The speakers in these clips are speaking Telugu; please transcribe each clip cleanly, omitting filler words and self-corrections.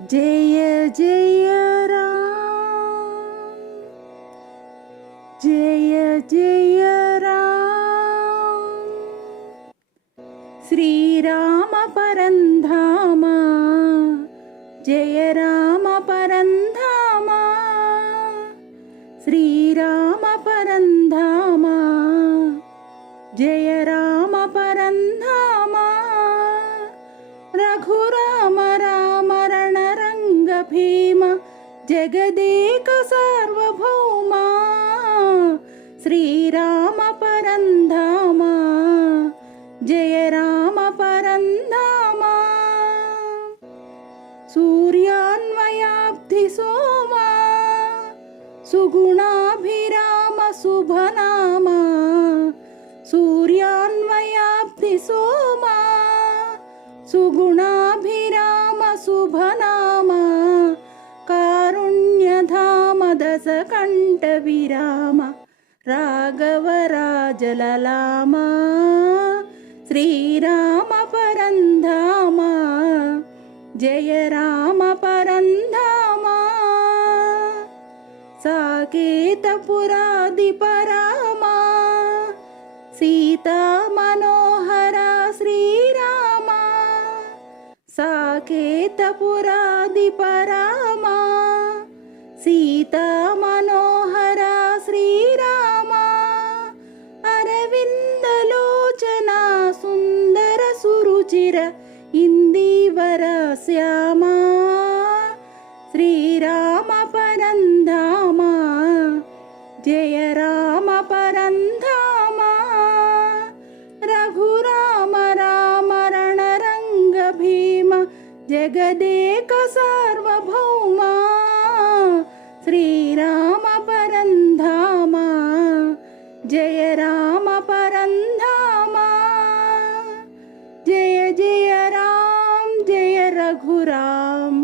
జయ జయ రామ్, జయ జయ రామ్. శ్రీరామ పరంధామ, జయ రామ పరంధామ. శ్రీరామ పరంధామ, జయ రామ పరంధామ. రఘురామ రామ రణరంగ భీమ, జగదేక సార్వభౌమ. శ్రీరామ పరంధామ, జయ రామ పరంధామ. సూర్యాన్వయాబ్ధి సోమ, సుగుణాభిరామ శుభనామ. సూర్యాన్వయాబ్ధి సోమ, సుగుణాభిరామ శుభనామ. కారుణ్యధామ దశకంఠ విరామ, రాఘవరాజలలామ. శ్రీరామ పరంధామ, జయ రామ పరంధామ. సాకేతపురాధిపరామ, సీతా మనోహర శ్రీరామ. సాకేతపురాధిపరామ, సీతా మనోహర శ్రీరామ. అరవిందలోచన సుందర సురుచిర ఇందీవర శ్యామ. శ్రీరామ పరంధామ, జయ రామ పరంధామ. రఘురామ రామ రణరంగ భీమ, జగదేక సార్వభౌమ. శ్రీరామ పరంధామ, జయ రామ పరంధామ. జయ జయ రామ్, జయ రఘురామ్.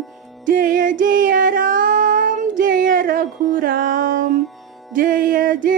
జయ జయ రామ్, జయ రఘురామ్. జయ జయ